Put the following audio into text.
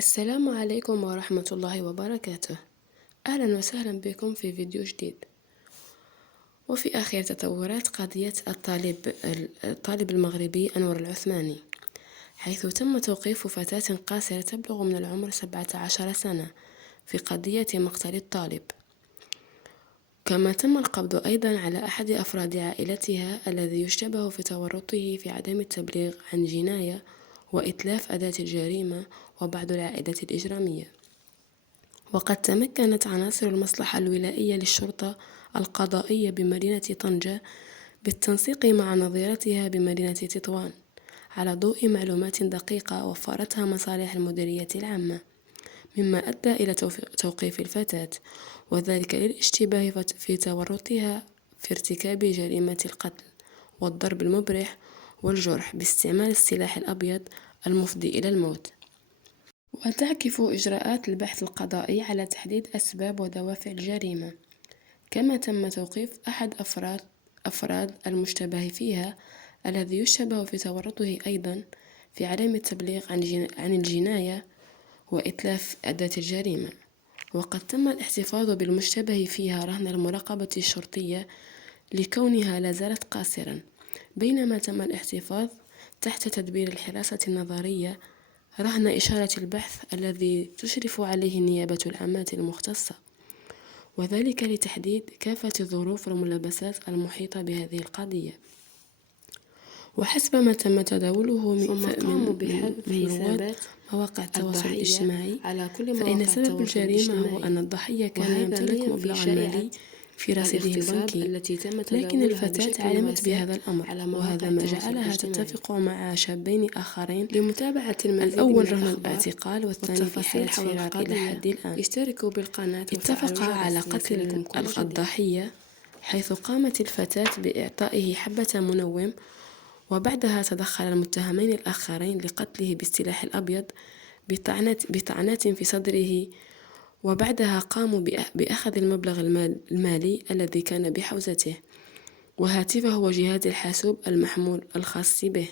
السلام عليكم ورحمة الله وبركاته. أهلا وسهلا بكم في فيديو جديد. وفي آخر تطورات قضية الطالب المغربي أنور العثماني، حيث تم توقيف فتاة قاصرة تبلغ من العمر 17 سنة في قضية مقتل الطالب. كما تم القبض أيضا على أحد أفراد عائلتها الذي يشتبه في تورطه في عدم التبليغ عن جناية وإتلاف أداة الجريمة وبعض العائلات الإجرامية. وقد تمكنت عناصر المصلحة الولائية للشرطة القضائية بمدينة طنجة بالتنسيق مع نظيرتها بمدينة تطوان على ضوء معلومات دقيقة وفرتها مصالح المديرية العامة، مما أدى إلى توقيف الفتاة، وذلك للاشتباه في تورطها في ارتكاب جريمة القتل والضرب المبرح والجرح باستعمال السلاح الأبيض المفضي إلى الموت. وتعكف إجراءات البحث القضائي على تحديد أسباب ودوافع الجريمة. كما تم توقيف أحد أفراد المشتبه فيها الذي يشتبه في تورطه أيضا في عدم التبليغ عن الجناية وإتلاف أداة الجريمة. وقد تم الاحتفاظ بالمشتبه فيها رهن المراقبة الشرطية لكونها لا زالت قاصرا، بينما تم الاحتفاظ تحت تدبير الحراسة النظرية رهن إشارة البحث الذي تشرف عليه النيابة العامة المختصة، وذلك لتحديد كافة ظروف الملابسات المحيطة بهذه القضية. وحسب ما تم تداوله من رواد مواقع التواصل الاجتماعي، فإن سبب الجريمة هو أن الضحية كان يمتلك مبلغا مالي في رصيده البنكي، لكن الفتاة علمت بهذا الأمر، وهذا ما جعلها تتفق مع شابين آخرين لمتابعة الأول رهن الاعتقال والثاني في حالة فرار إلى حد الآن. اشتركوا بالقناة. اتفقا على قتل الضحية، حيث قامت الفتاة بإعطائه حبة منوم، وبعدها تدخل المتهمين الآخرين لقتله بالسلاح الأبيض بطعنات في صدره، وبعدها قاموا بأخذ المبلغ المالي الذي كان بحوزته وهاتفه وجهاز الحاسوب المحمول الخاص به.